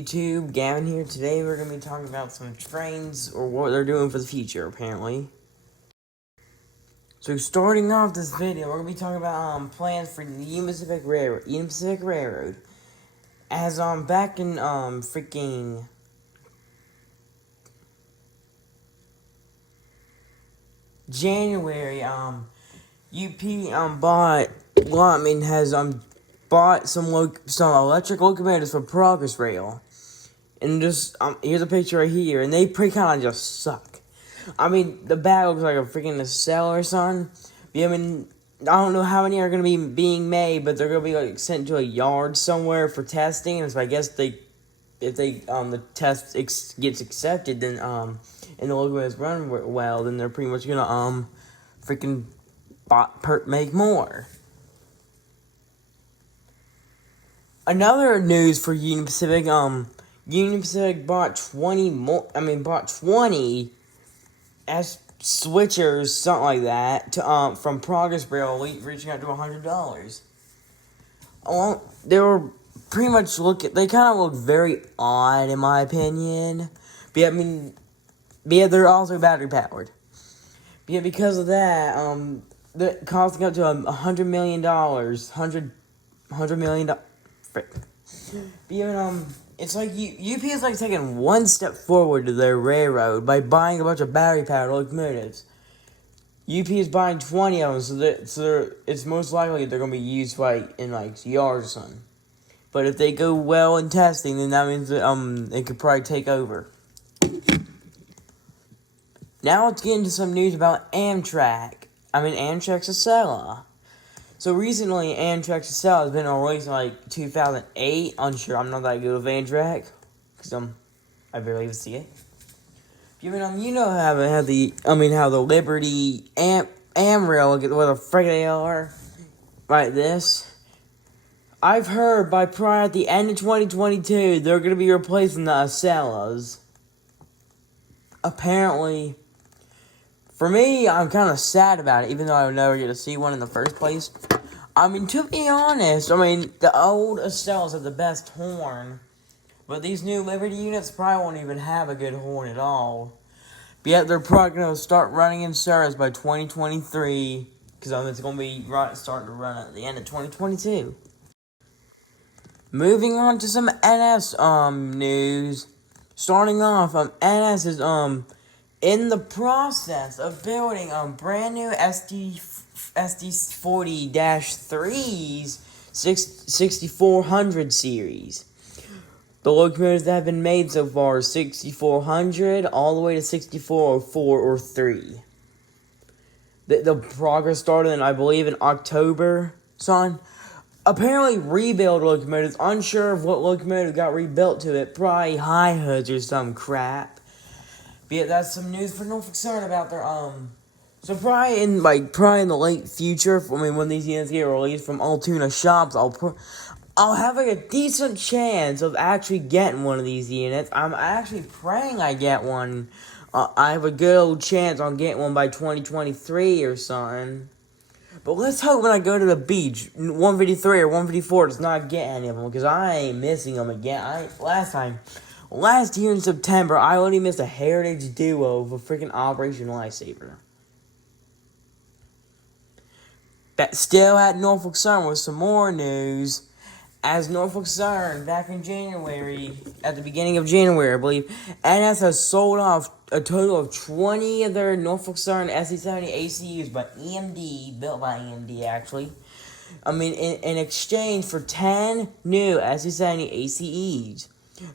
YouTube? Gavin here. Today we're going to be talking about some trains, or what they're doing for the future, apparently. So starting off this video, we're going to be talking about plans for the Union Pacific Railroad. As back in freaking January, UP has bought some electric locomotives for Progress Rail. And just, here's a picture right here, and they pretty kind of just suck. I mean, the bag looks like a freaking nacelle or something. I mean, I don't know how many are going to be being made, but they're going to be, like, sent to a yard somewhere for testing, and so I guess if the test gets accepted, then, and the locomotives run well, then they're pretty much going to, freaking make more. Another news for Union Pacific, Union Pacific bought 20 switchers, something like that, to from Progress Rail, reaching out to $100. They were pretty much they kind of look very odd in my opinion. But they're also battery powered. But yeah, because of that, they're costing up to $100 million, $100 million. Frick. But yeah, it's like UP is like taking one step forward to their railroad by buying a bunch of battery-powered locomotives. UP is buying 20 of them, so it's most likely they're going to be used in yards or something. But if they go well in testing, then that means that they could probably take over. Now let's get into some news about Amtrak. Amtrak Acela. So recently, Amtrak Acela has been released in 2008. Unsure, I'm not that good with Amtrak, because I barely even see it. You know how the Liberty Amrail, what the frick they are, like this. I've heard probably at the end of 2022, they're going to be replacing the Acelas. Apparently, for me, I'm kind of sad about it, even though I would never get to see one in the first place. To be honest, the old Acelas have the best horn, but these new Liberty units probably won't even have a good horn at all. But yet, they're probably going to start running in service by 2023, because it's going to be starting to run at the end of 2022. Moving on to some NS news. Starting off, NS is in the process of building brand new SD40-3s 6400 series. The locomotives that have been made so far are 6400 all the way to 6404 or 3. The progress started I believe in October, son. Apparently rebuild locomotives, unsure of what locomotive got rebuilt to it, probably high hoods or some crap. But yeah, that's some news for Norfolk Southern about their so probably in the late future, when these units get released from Altoona shops, I'll have a decent chance of actually getting one of these units. I'm actually praying I get one. I have a good old chance on getting one by 2023 or something. But let's hope when I go to the beach, 153 or 154 does not get any of them, because I ain't missing them again. Last year in September, I only missed a Heritage Duo for freaking Operation Lifesaver. But still at Norfolk Southern with some more news. As Norfolk Southern, back in January, at the beginning of January, I believe, NS has sold off a total of 20 of their Norfolk Southern SC70 ACUs built by EMD, actually. In exchange for 10 new SC70 ACEs,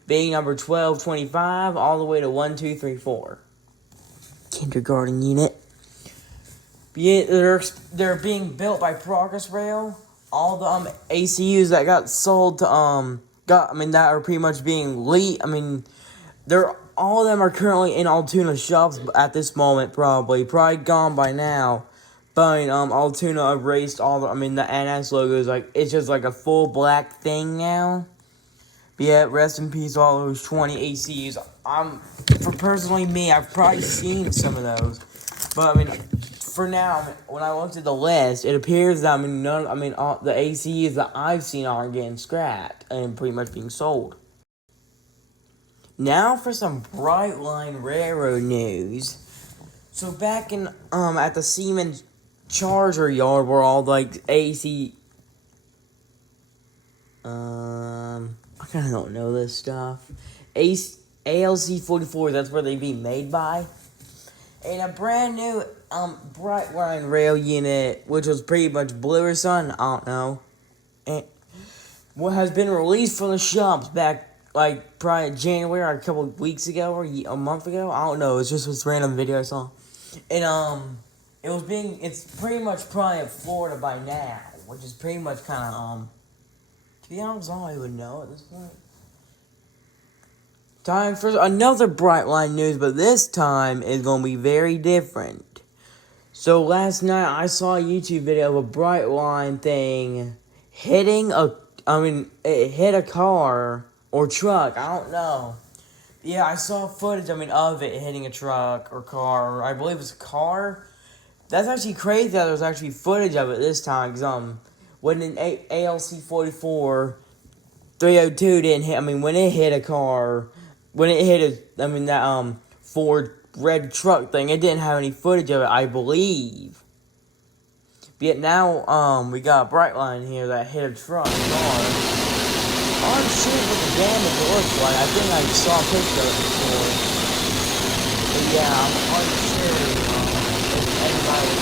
being number 1225 all the way to 1234. Kindergarten unit. Yeah, they're being built by Progress Rail. All the ACUs that got sold to that are pretty much being leaked. All of them are currently in Altoona shops at this moment. Probably gone by now. But Altoona erased all the NS logos. It's just a full black thing now. But yeah, rest in peace all those 20 ACUs. For personally me, I've probably seen some of those. But for now, when I looked at the list, it appears that all the ACs that I've seen aren't getting scrapped and pretty much being sold. Now for some Brightline Railroad news. So back in at the Siemens Charger yard where all like I kinda don't know this stuff. ALC 44, that's where they be made by. And a brand new Brightline rail unit, which was pretty much blue or sun, I don't know. And what has been released from the shops back like probably January or a couple of weeks ago or a month ago. I don't know. It's just this random video I saw, and it's pretty much probably in Florida by now, which is pretty much kind of to be honest, all I would know at this point. Time for another Brightline news, but this time is gonna be very different. So last night I saw a YouTube video of a Brightline thing it hit a car or truck, I don't know. Yeah, I saw footage, of it hitting a truck or car, I believe it's a car. That's actually crazy that there's actually footage of it this time, because, when an ALC 44 302 didn't hit, when it hit a car, when it hit that, Ford red truck thing, it didn't have any footage of it, I believe. But yet now, we got a Brightline here that hit a truck car. I'm unsure what the damage looks like. I think I saw a picture of it before. But yeah, I'm unsure if anybody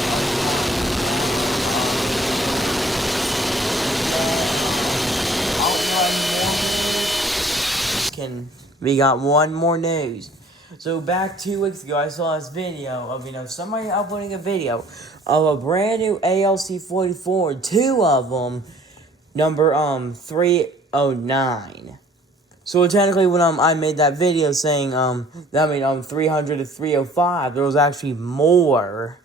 we got one more news. So back 2 weeks ago, I saw this video of somebody uploading a video of a brand new ALC 44, two of them, number 309. So technically, when I made that video saying 300 to 305, there was actually more.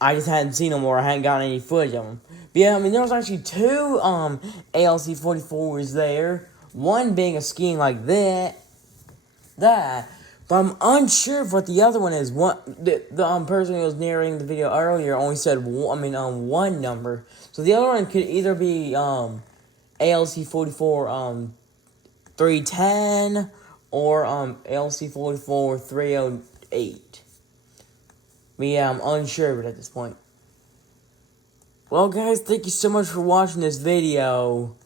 I just hadn't seen them or I hadn't gotten any footage of them. But yeah, there was actually two ALC 44s there. One being a skiing like that. But I'm unsure of what the other one is. The person who was narrating the video earlier only said one number. So the other one could either be ALC 44 310 or ALC 44 308. But yeah, I'm unsure of it at this point. Well guys, thank you so much for watching this video.